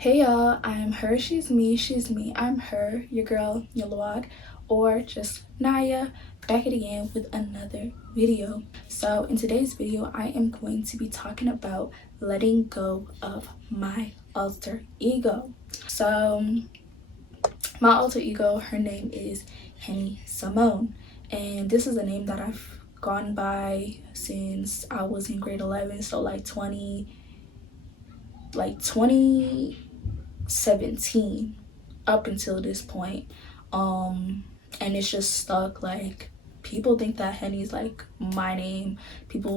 Hey y'all, I'm her, she's me, I'm her, your girl, Yolawag, or just Naya, back at again with another video. So in today's video, I am going to be talking about letting go of my alter ego. So my alter ego, her name is Henny Simone, and this is a name that I've gone by since I was in grade 11, so like 2017 up until this point. And it's just stuck. Like, people think that Henny's like my name.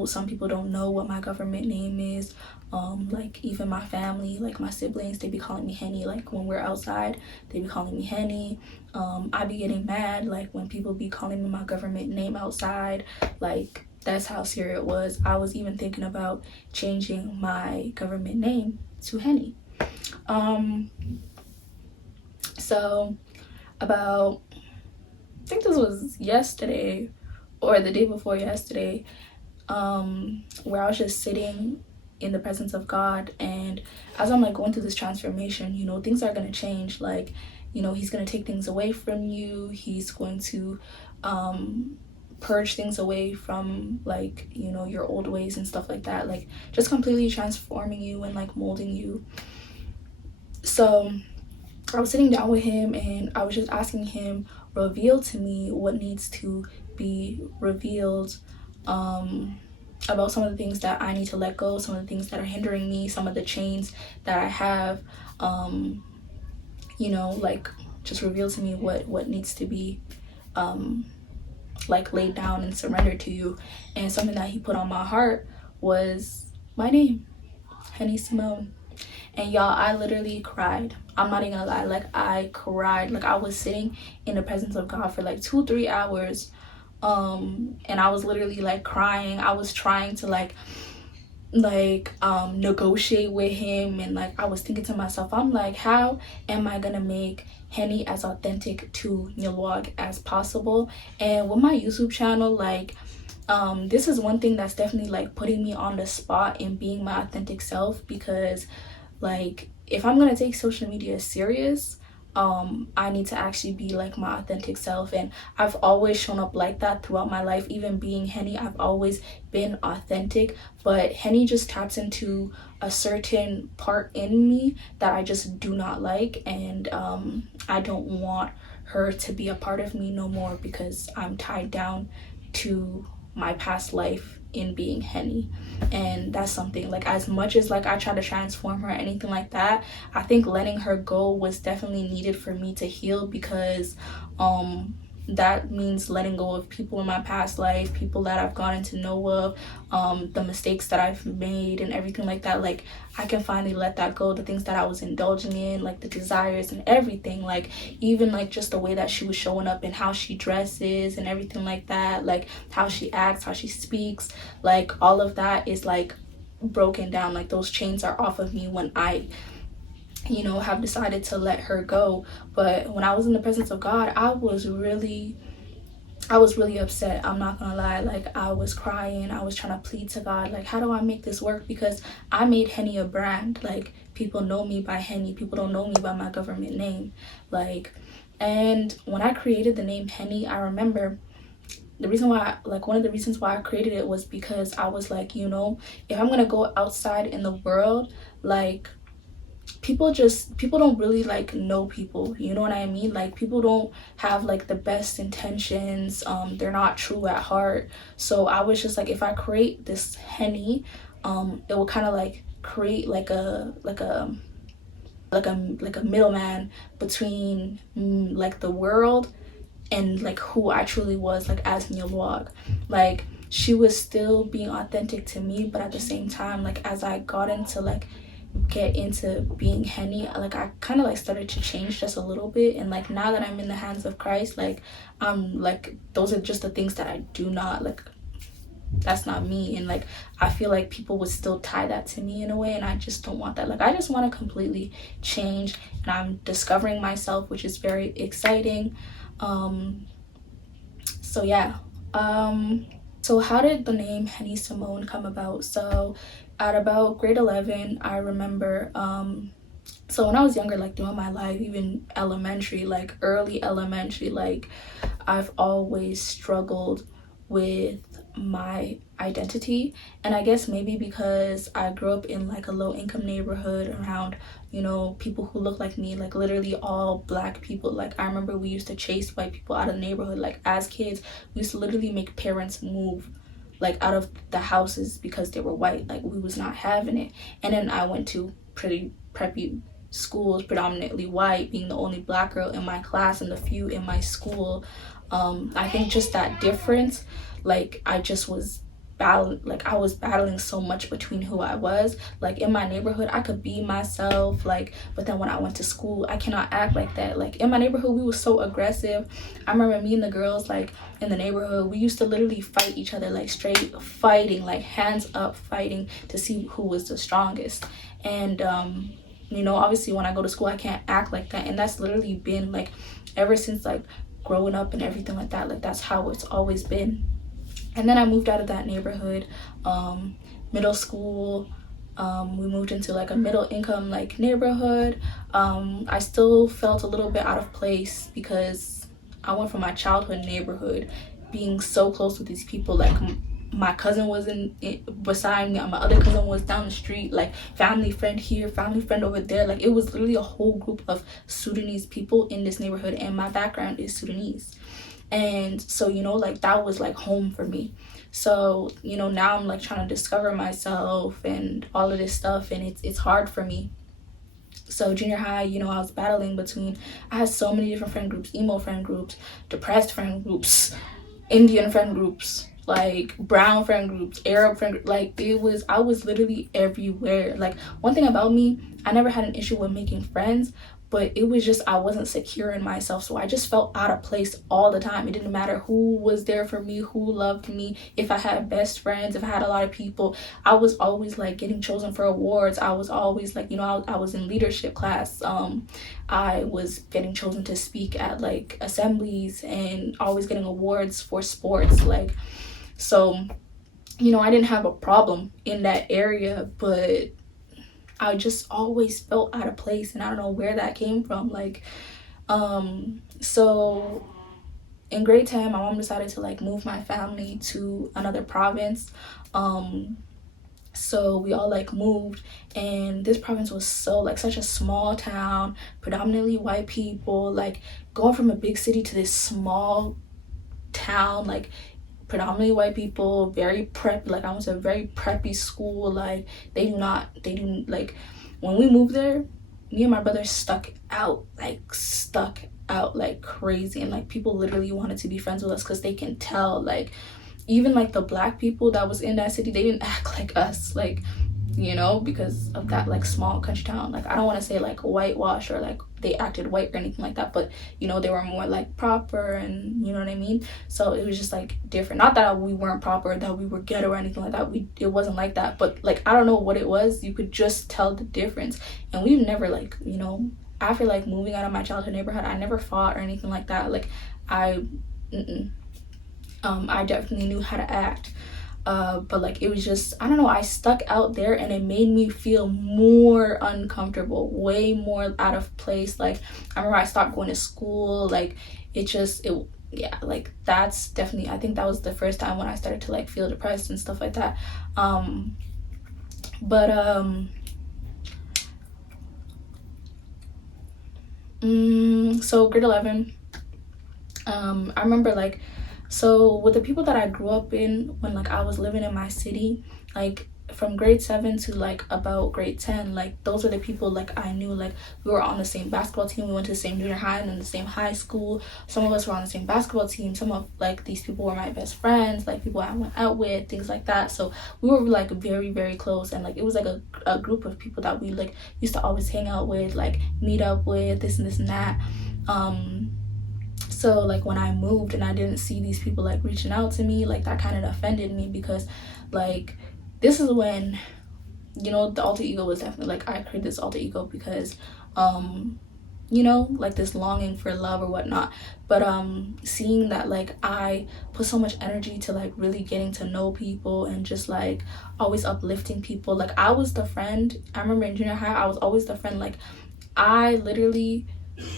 Some people don't know what my government name is. Like, even my family, like my siblings, they be calling me Henny. Like, when we're outside, they be calling me Henny. I be getting mad like when people be calling me my government name outside. Like, that's how serious it was. I was even thinking about changing my government name to Henny. So about, I think this was yesterday or the day before yesterday, where I was just sitting in the presence of God, and as I'm like going through this transformation, things are going to change. Like, he's going to take things away from you. He's going to purge things away from, like, your old ways and stuff like that, like just completely transforming you and like molding you. So I was sitting down with him and I was just asking him, reveal to me what needs to be revealed, about some of the things that I need to let go, some of the things that are hindering me, some of the chains that I have. Like, just reveal to me what needs to be like laid down and surrendered to you. And something that he put on my heart was my name, Henny Simone. And y'all, I literally cried. I'm not even gonna lie, like I cried. Like, I was sitting in the presence of God for like 2-3 hours, and I was literally like crying. I was trying to like negotiate with him, and like I was thinking to myself, I'm like, how am I gonna make Henny as authentic to Yolawag as possible? And with my YouTube channel, like, this is one thing that's definitely like putting me on the spot and being my authentic self, because like, if I'm gonna take social media serious, I need to actually be like my authentic self. And I've always shown up like that throughout my life. Even being Henny, I've always been authentic, but Henny just taps into a certain part in me that I just do not like, and I don't want her to be a part of me no more, because I'm tied down to my past life in being Henny. And that's something, like, as much as like I try to transform her or anything like that, I think letting her go was definitely needed for me to heal, because that means letting go of people in my past life, people that I've gotten to know of, the mistakes that I've made and everything like that. Like, I can finally let that go, the things that I was indulging in, like the desires and everything, like even like just the way that she was showing up and how she dresses and everything like that, like how she acts, how she speaks, like all of that is like broken down. Like, those chains are off of me when I have decided to let her go. But when I was in the presence of God, I was really upset. I'm not gonna lie. Like, I was crying. I was trying to plead to God, like, how do I make this work? Because I made Henny a brand. Like, people know me by Henny. People don't know me by my government name. Like, and when I created the name Henny, I remember the reason why, like, one of the reasons why I created it was because I was like, if I'm gonna go outside in the world, like, people don't really like know people, you know what I mean? Like, people don't have like the best intentions, they're not true at heart. So I was just like, if I create this Henny, it will kind of like create like a middleman between like the world and like who I truly was, like, as Yolawag. Like, she was still being authentic to me, but at the same time, like, as I got into like get into being Henny, like, I kind of like started to change just a little bit. And like, now that I'm in the hands of Christ, like, I'm like, those are just the things that I do not like. That's not me. And like, I feel like people would still tie that to me in a way, and I just don't want that. Like, I just want to completely change, and I'm discovering myself, which is very exciting. So yeah. So how did the name Henny Simone come about? So at about grade 11, I remember So when I was younger, like throughout my life, even elementary, like early elementary, like I've always struggled with my identity. And I guess maybe because I grew up in like a low income neighborhood around, you know, people who look like me, like literally all black people. Like I remember we used to chase white people out of the neighborhood. Like as kids, we used to literally make parents move like out of the houses because they were white. Like we was not having it. And then I went to pretty preppy schools, predominantly white, being the only black girl in my class and the few in my school. I think just that difference, like I just was I was battling so much between who I was. Like in my neighborhood I could be myself, like, but then when I went to school I cannot act like that. Like in my neighborhood we were so aggressive. I remember me and the girls like in the neighborhood, we used to literally fight each other, like straight fighting, like hands up fighting to see who was the strongest. And you know, obviously when I go to school I can't act like that, and that's literally been like ever since like growing up and everything like that. Like that's how it's always been. And then I moved out of that neighborhood. Middle school, we moved into like a middle income like neighborhood. I still felt a little bit out of place because I went from my childhood neighborhood being so close with these people. Like my cousin was beside me, and my other cousin was down the street, like family friend here, family friend over there. Like it was literally a whole group of Sudanese people in this neighborhood, and my background is Sudanese. And so, you know, like that was like home for me. So, you know, now I'm like trying to discover myself and all of this stuff, and it's hard for me. So junior high, you know, I was battling between, I had so many different friend groups: emo friend groups, depressed friend groups, Indian friend groups, like brown friend groups, Arab friend groups. Like I was literally everywhere. Like one thing about me, I never had an issue with making friends, but it was just I wasn't secure in myself. So I just felt out of place all the time. It didn't matter who was there for me, who loved me, if I had best friends, if I had a lot of people. I was always like getting chosen for awards. I was always like, you know, I was in leadership class. I was getting chosen to speak at like assemblies and always getting awards for sports. Like, so, you know, I didn't have a problem in that area, but I just always felt out of place, and I don't know where that came from. Like, so in grade 10, my mom decided to like move my family to another province. So we all like moved, and this province was so like such a small town, predominantly white people. Like going from a big city to this small town, like predominantly white people, very prep. Like I went to a very preppy school. Like they do like, when we moved there, me and my brother stuck out like crazy, and like people literally wanted to be friends with us because they can tell, like even like the black people that was in that city, they didn't act like us, like, you know, because of that like small country town. Like I don't want to say like whitewash or like they acted white or anything like that, but you know, they were more like proper, and you know what I mean. So it was just like different. Not that we weren't proper, that we were ghetto or anything like that. It wasn't like that, but like I don't know what it was, you could just tell the difference. And we've never like, you know, after like moving out of my childhood neighborhood, I never fought or anything like that. Like I definitely knew how to act. But like it was just, I don't know, I stuck out there, and it made me feel more uncomfortable, way more out of place. Like I remember I stopped going to school. Like yeah, like that's definitely, I think that was the first time when I started to like feel depressed and stuff like that. So grade 11, I remember like, so with the people that I grew up in when like I was living in my city, like from grade 7 to like about grade 10, like those were the people like I knew. Like we were on the same basketball team, we went to the same junior high and then the same high school. Some of us were on the same basketball team. Some of like these people were my best friends, like people I went out with, things like that. So we were like very, very close, and like it was like a group of people that we like used to always hang out with, like meet up with, this and this and that. So like when I moved and I didn't see these people like reaching out to me, like that kind of offended me, because like this is when, you know, the alter ego was definitely like, I created this alter ego because you know, like this longing for love or whatnot. But seeing that like I put so much energy to like really getting to know people and just like always uplifting people. Like I was the friend, I remember in junior high I was always the friend, like I literally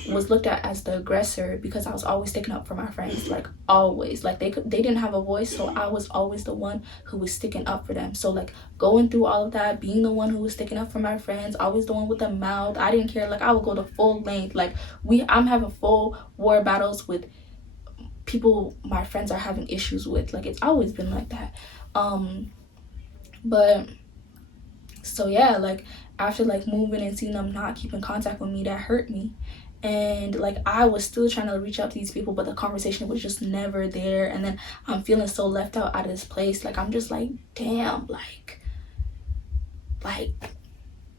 was looked at as the aggressor because I was always sticking up for my friends, like always. Like they didn't have a voice, so I was always the one who was sticking up for them. So like going through all of that, being the one who was sticking up for my friends, always the one with the mouth. I didn't care. Like I would go the full length. Like I'm having full war battles with people my friends are having issues with. Like it's always been like that. But so yeah, like after like moving and seeing them not keep in contact with me, that hurt me. And like I was still trying to reach out to these people, but the conversation was just never there. And then I'm feeling so left out of this place. Like I'm just like, damn, like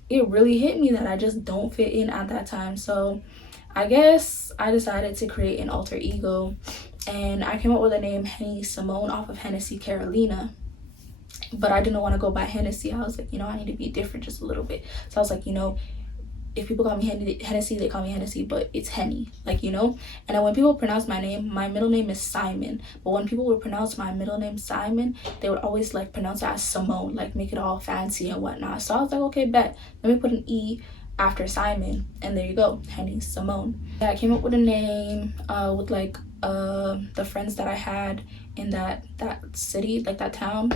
it really hit me that I just don't fit in at that time. So I guess I decided to create an alter ego, and I came up with the name Henny Simone off of Hennessy Carolina. But I didn't want to go by Hennessy. I was like, you know, I need to be different just a little bit. So I was like, you know, if people call me Hennessy, they call me Hennessy, but it's Henny, like, you know. And then when people pronounce my name, my middle name is Simon, but when people would pronounce my middle name Simon, they would always like pronounce it as Simone, like make it all fancy and whatnot. So I was like, okay, bet, let me put an E after Simon, and there you go, Henny Simone. Yeah, I came up with a name with like the friends that I had in that city, like that town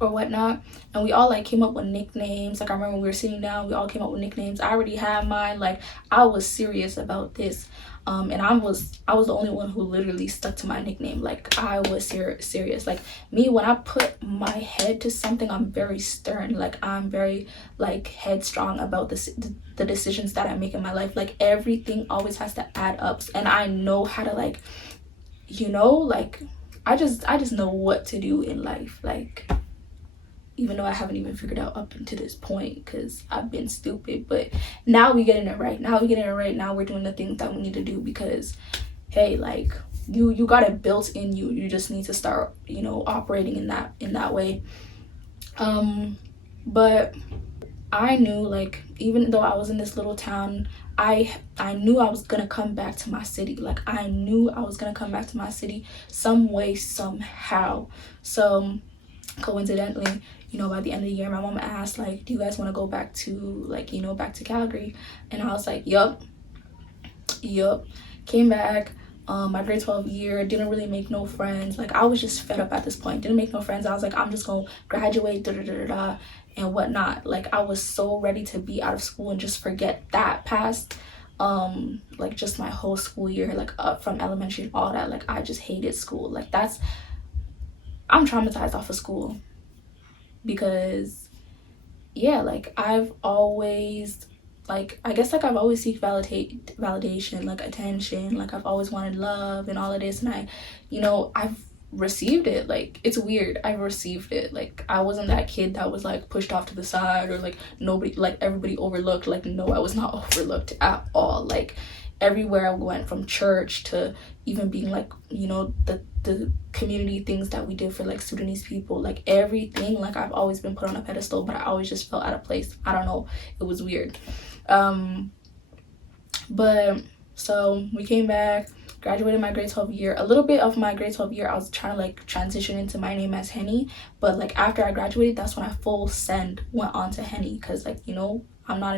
or whatnot, and we all like came up with nicknames. Like I remember when we were sitting down, we all came up with nicknames. I already had mine. Like I was serious about this, and I was the only one who literally stuck to my nickname. Like I was serious. Like me, when I put my head to something, I'm very stern. Like I'm very like headstrong about the decisions that I make in my life. Like everything always has to add up, and I know how to, like, you know, like I just know what to do in life. Like even though I haven't even figured out up until this point, because I've been stupid, but now we getting it right. Now we're doing the things that we need to do, because hey, like you got it built in you. You just need to start, you know, operating in that way. But I knew, like, even though I was in this little town, I knew I was gonna come back to my city. Like I knew I was gonna come back to my city some way, somehow. So coincidentally, you know, by the end of the year, my mom asked, like, do you guys want to go back to, like, you know, back to Calgary? And I was like, yup. Came back. My grade 12 year, didn't really make no friends. Like I was just fed up at this point, didn't make no friends. I was like, I'm just gonna graduate, and whatnot. Like I was so ready to be out of school and just forget that past, like just my whole school year, like up from elementary and all that. Like I just hated school. Like I'm traumatized off of school, because yeah, like I've always, like, I guess like I've always seek validation, like attention. Like I've always wanted love and all of this, and I, you know, I've received it. Like it's weird, I received it. Like I wasn't that kid that was like pushed off to the side, or like nobody, like everybody overlooked. Like no, I was not overlooked at all. Like everywhere I went, from church to even being like, you know, the community things that we did for like Sudanese people, like everything, like I've always been put on a pedestal, but I always just felt out of place. I don't know, it was weird. But so we came back, graduated my grade 12 year. A little bit of my grade 12 year I was trying to like transition into my name as Henny, but like after I graduated, that's when I full send went on to Henny, because like, you know, I'm not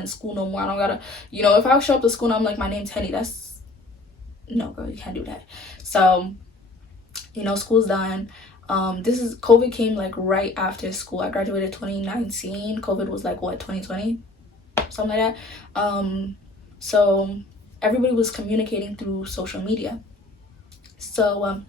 in school no more. I don't gotta, you know, if I show up to school and I'm like, my name's Henny, that's, no girl, you can't do that. So, you know, school's done. This is, COVID came like right after school. I graduated 2019. COVID was like what, 2020, something like that. So everybody was communicating through social media. So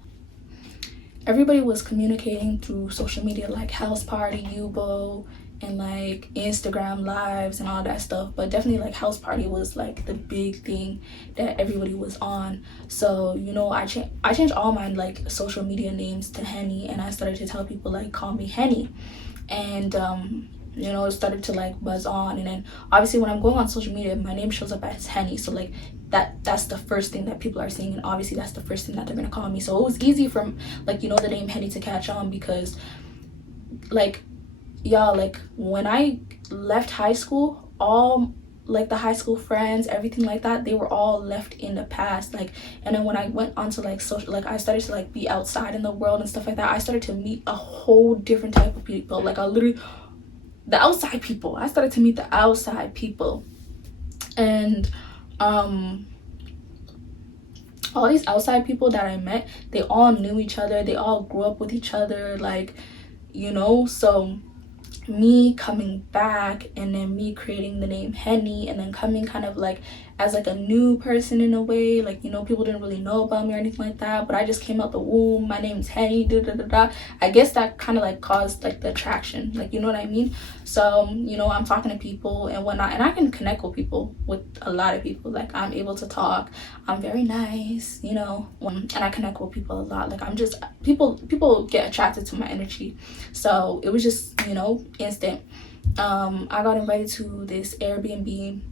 everybody was communicating through social media, like House Party, Yubo, and like Instagram lives and all that stuff. But definitely like House Party was like the big thing that everybody was on. So, you know, I changed all my like social media names to Henny, and I started to tell people like, call me Henny. And you know, it started to like buzz on. And then obviously when I'm going on social media, my name shows up as Henny, so like that's the first thing that people are seeing, and obviously that's the first thing that they're gonna call me. So it was easy for, like, you know, the name Henny to catch on, because like, y'all, like when I left high school, all like the high school friends, everything like that, they were all left in the past. Like, and then when I went onto like social, like I started to like be outside in the world and stuff like that, I started to meet a whole different type of people. Like I literally, the outside people, I started to meet the outside people. And all these outside people that I met, they all knew each other, they all grew up with each other, like, you know. So me coming back and then me creating the name Henny and then coming kind of like as like a new person in a way, like, you know, people didn't really know about me or anything like that, but I just came out the womb, my name's Henny, da da da da. I guess that kind of like caused like the attraction, like, you know what I mean. So, you know, I'm talking to people and whatnot, and I can connect with people, with a lot of people. Like, I'm able to talk, I'm very nice, you know, and I connect with people a lot. Like, I'm just, people get attracted to my energy. So it was just, you know, instant. I got invited to this Airbnb,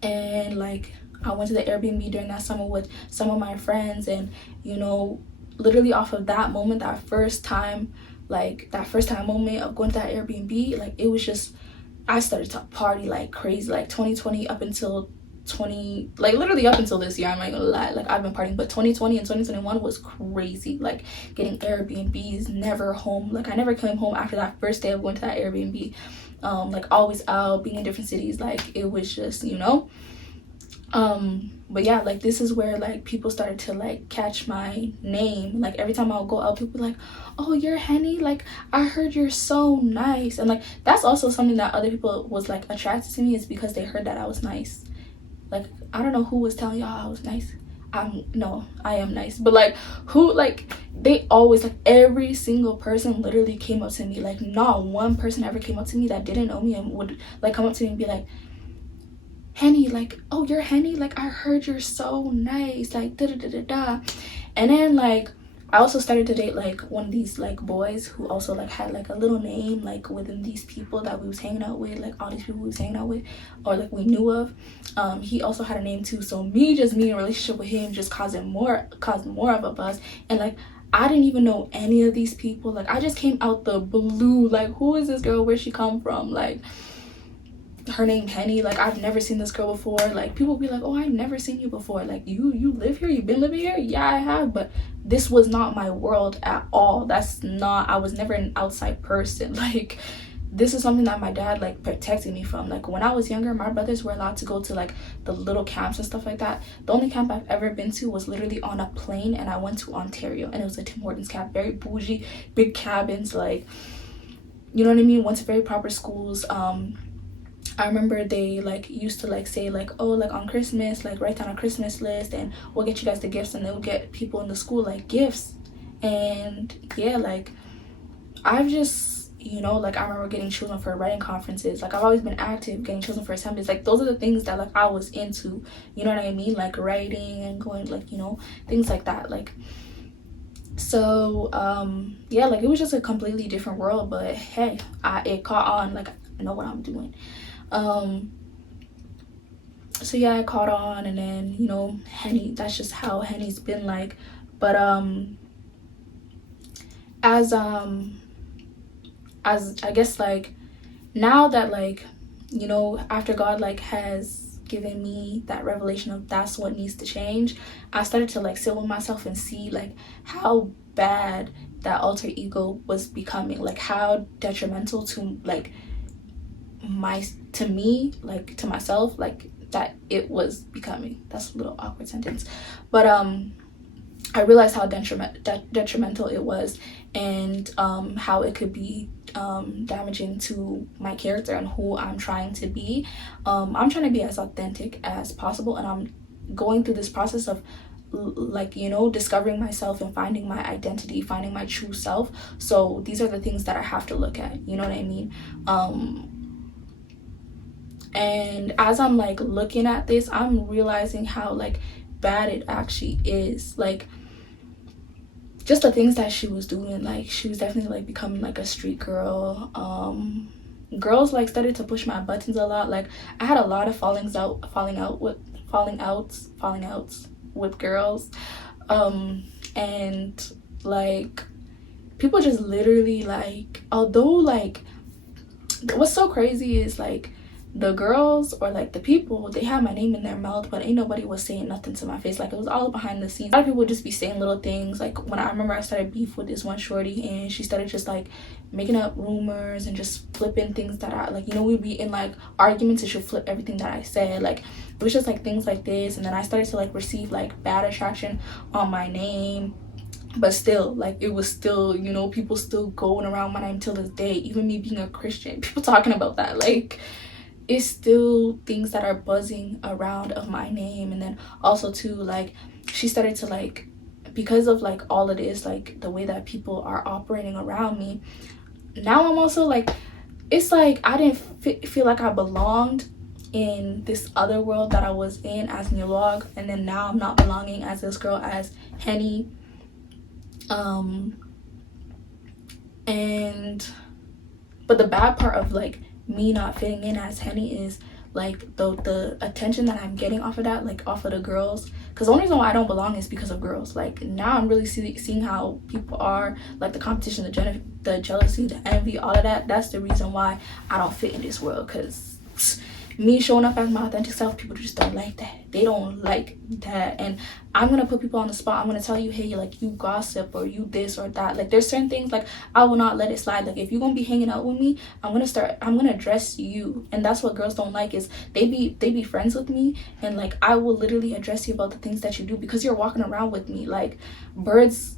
and like I went to the Airbnb during that summer with some of my friends, and, you know, literally off of that moment, that first time moment of going to that Airbnb, like, it was just, I started to party like crazy. Like 2020 up until 20, like literally up until this year, I'm not gonna lie, like I've been partying, but 2020 and 2021 was crazy. Like getting Airbnbs, never home, like I never came home after that first day of going to that Airbnb. Like always out, being in different cities, like it was just, you know. But yeah, like this is where like people started to like catch my name. Like every time I'll go out, people like, oh, you're Henny, like I heard you're so nice. And like that's also something that other people was like attracted to me, is because they heard that I was nice. Like I don't know who was telling y'all I was nice. No, I am nice, but like who, like they always, like every single person literally came up to me. Like not one person ever came up to me that didn't know me and would like come up to me and be like, Henny, like, oh, you're Henny, like I heard you're so nice, like da da da da da. And then like I also started to date like one of these like boys who also like had like a little name like within these people that we was hanging out with, like all these people we was hanging out with or like we knew of. He also had a name too, so me in a relationship with him just caused more of a buzz. And like I didn't even know any of these people. Like I just came out the blue, like who is this girl, where'd she come from, like her name Henny, like I've never seen this girl before. Like people be like, oh, I've never seen you before, like you live here, you've been living here. Yeah, I have, but this was not my world at all. That's not, I was never an outside person. Like this is something that my dad like protected me from. Like when I was younger, my brothers were allowed to go to like the little camps and stuff like that. The only camp I've ever been to was literally on a plane, and I went to Ontario, and it was a Tim Hortons camp, very bougie, big cabins, like, you know what I mean, went to very proper schools. I remember they like used to like say like, oh, like on Christmas, like write down a Christmas list and we'll get you guys the gifts, and they'll get people in the school like gifts. And yeah, like I've just, you know, like I remember getting chosen for writing conferences. Like I've always been active, getting chosen for assemblies. Like those are the things that like I was into, you know what I mean, like writing and going, like, you know, things like that. Like so yeah, like it was just a completely different world, but hey, it caught on. Like I know what I'm doing. So yeah, I caught on, and then, you know, Henny, that's just how Henny's been like. But as I guess like now that like, you know, after God like has given me that revelation of that's what needs to change, I started to like sit with myself and see like how bad that alter ego was becoming, like how detrimental to like to me, like to myself, like that it was becoming. That's a little awkward sentence, but I realized how detrimental it was, and how it could be damaging to my character and who I'm trying to be. I'm trying to be as authentic as possible, and I'm going through this process of like, you know, discovering myself and finding my identity, finding my true self. So these are the things that I have to look at, you know what I mean. And as I'm like looking at this, I'm realizing how like bad it actually is. Like just the things that she was doing, like she was definitely like becoming like a street girl. Girls like started to push my buttons a lot. Like I had a lot of falling outs with girls. And like people just literally like, although like what's so crazy is like the girls or like the people, they had my name in their mouth, but ain't nobody was saying nothing to my face. Like, it was all behind the scenes. A lot of people would just be saying little things. Like, when I remember I started beef with this one shorty, and she started just like making up rumors and just flipping things that I like, you know, we'd be in like arguments and she'll flip everything that I said. Like, it was just like things like this. And then I started to like receive like bad attraction on my name. But still, like, it was still, you know, people still going around my name till this day. Even me being a Christian, people talking about that. Like, it's still things that are buzzing around of my name. And then also too, like, she started to like, because of like all of this, like the way that people are operating around me, now I'm also like, it's like I didn't feel like I belonged in this other world that I was in as Nilog, and then now I'm not belonging as this girl as Henny. And but the bad part of like me not fitting in as Henny is like the attention that I'm getting off of that, like off of the girls. Because the only reason why I don't belong is because of girls. Like, now I'm really seeing how people are, like the competition, the jealousy, the envy, all of that. That's the reason why I don't fit in this world. Because me showing up as my authentic self, people just don't like that. They don't like that. And I'm gonna put people on the spot. I'm gonna tell you, hey, like, you gossip or you this or that. Like, there's certain things like I will not let it slide. Like, if you're gonna be hanging out with me, I'm gonna address you. And that's what girls don't like, is they be friends with me, and like I will literally address you about the things that you do because you're walking around with me. Like, birds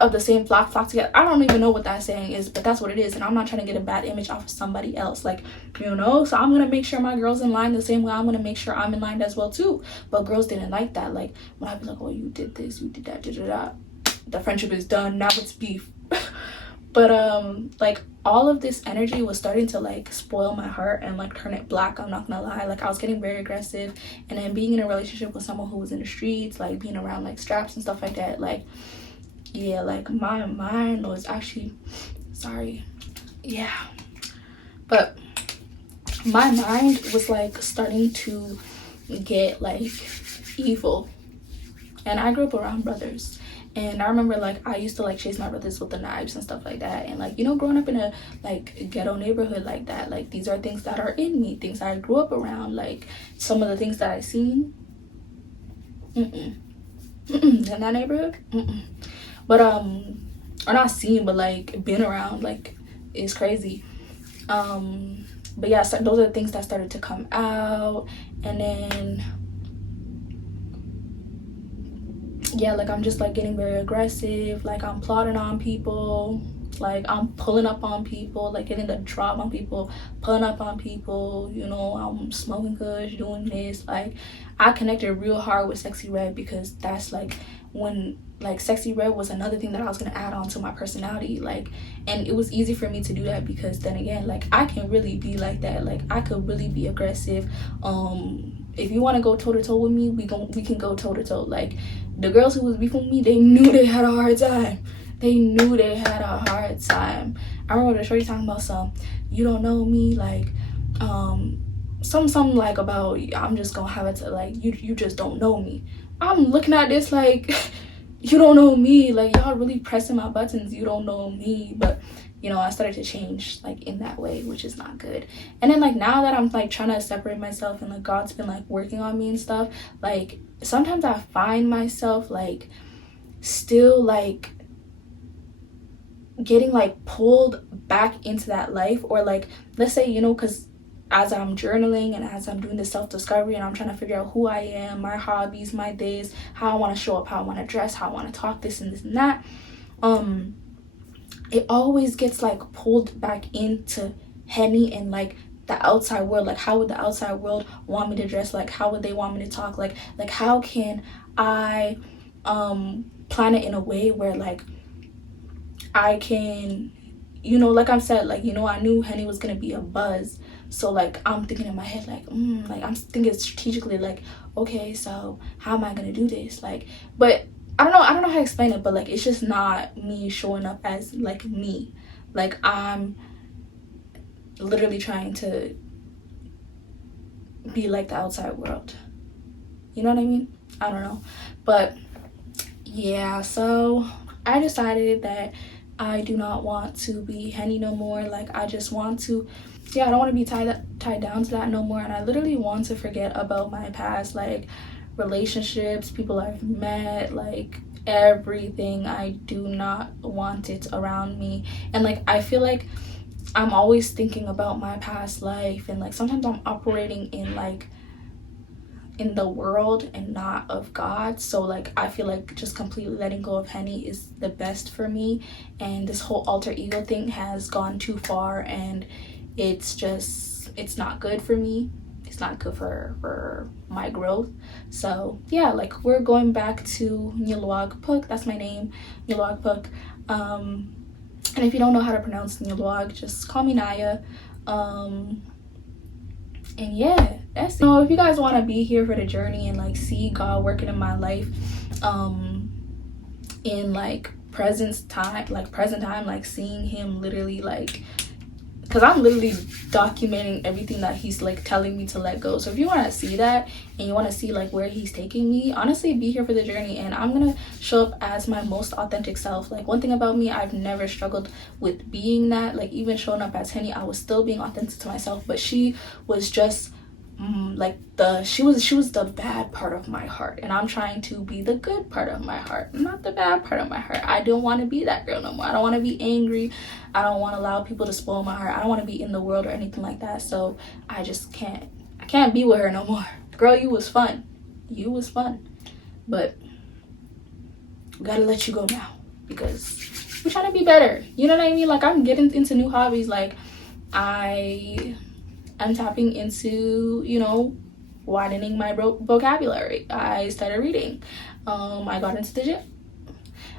of the same flock together. I don't even know what that saying is, but that's what it is. And I'm not trying to get a bad image off of somebody else, like, you know. So I'm gonna make sure my girl's in line the same way I'm gonna make sure I'm in line as well too. But girls didn't like that. Like, when I be like, oh, you did this, you did that, the friendship is done, now it's beef. But like, all of this energy was starting to like spoil my heart and like turn it black. I'm not gonna lie. Like, I was getting very aggressive, and then being in a relationship with someone who was in the streets, like being around like straps and stuff like that, like, yeah, like my mind was actually, sorry, yeah, but my mind was like starting to get like evil. And I grew up around brothers, and I remember like I used to like chase my brothers with the knives and stuff like that. And like, you know, growing up in a like ghetto neighborhood like that, like, these are things that are in me, things I grew up around. Like, some of the things that I seen in that neighborhood, but or not seen, but like been around, like, it's crazy. But yeah, so those are the things that started to come out. And then yeah, like, I'm just like getting very aggressive, like I'm plotting on people, like I'm pulling up on people, like getting the drop on people, pulling up on people, you know. I'm smoking kush, doing this. Like, I connected real hard with Sexy Red because that's like when, like, Sexy Red was another thing that I was gonna add on to my personality. Like, and it was easy for me to do that because then again, like, I can really be like that. Like, I could really be aggressive. If you want to go toe-to-toe with me, we can go toe-to-toe. Like, the girls who was beefing me, they knew they had a hard time. They knew they had a hard time. I remember the shorty talking about some, you don't know me, like, something like about, I'm just gonna have it to like, you just don't know me. I'm looking at this like, you don't know me, like, y'all really pressing my buttons, you don't know me. But, you know, I started to change like in that way, which is not good. And then like, now that I'm like trying to separate myself and like God's been like working on me and stuff, like, sometimes I find myself like still like getting like pulled back into that life. Or like, let's say, you know, because as I'm journaling and as I'm doing this self-discovery and I'm trying to figure out who I am, my hobbies, my days, how I want to show up, how I want to dress, how I want to talk, this and this and that, it always gets like pulled back into Henny and like the outside world. Like, how would the outside world want me to dress? Like, how would they want me to talk? Like how can I plan it in a way where like I can, you know, like I said, like, you know, I knew Henny was gonna be a buzz. So like, I'm thinking in my head like, like, I'm thinking strategically, like, okay, so how am I gonna do this? Like, but I don't know how to explain it, but like, it's just not me showing up as like me. Like, I'm literally trying to be like the outside world. You know what I mean? I don't know. But yeah, so I decided that I do not want to be Henny no more. Like, I just want to, yeah, I don't want to be tied down to that no more. And I literally want to forget about my past, like relationships, people I've met, like everything. I do not want it around me. And like, I feel like I'm always thinking about my past life, and like sometimes I'm operating in like in the world and not of God. So like, I feel like just completely letting go of Henny is the best for me. And this whole alter ego thing has gone too far, and it's not good for me. It's not good for my growth. So yeah, like, we're going back to Nilwag Puk. That's my name, Nilwag Puk. And if you don't know how to pronounce Nilwag, just call me Naya. And yeah, that's it. You know, if you guys want to be here for the journey and like see God working in my life in like present time, like seeing him literally, like, because I'm literally documenting everything that he's like telling me to let go. So if you want to see that and you want to see like where he's taking me, honestly, be here for the journey. And I'm gonna show up as my most authentic self. Like, one thing about me, I've never struggled with being that. Like, even showing up as Henny, I was still being authentic to myself, but she was just like she was the bad part of my heart, and I'm trying to be the good part of my heart, not the bad part of my heart. I don't want to be that girl no more. I don't want to be angry. I don't want to allow people to spoil my heart. I don't want to be in the world or anything like that. So I just can't be with her no more. Girl, you was fun, but we gotta let you go now, because we're trying to be better. You know what I mean? Like, I'm getting into new hobbies. Like, I'm tapping into, you know, widening my vocabulary. I started reading. I got into the gym.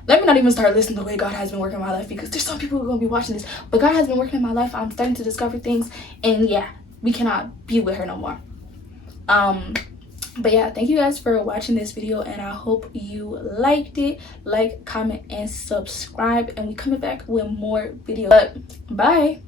Let me not even start listing the way God has been working in my life, because there's some people who are going to be watching this, but God has been working in my life. I'm starting to discover things, and yeah, we cannot be with her no more. But yeah, thank you guys for watching this video, and I hope you liked it. Like, comment, and subscribe, and we coming back with more videos. But bye.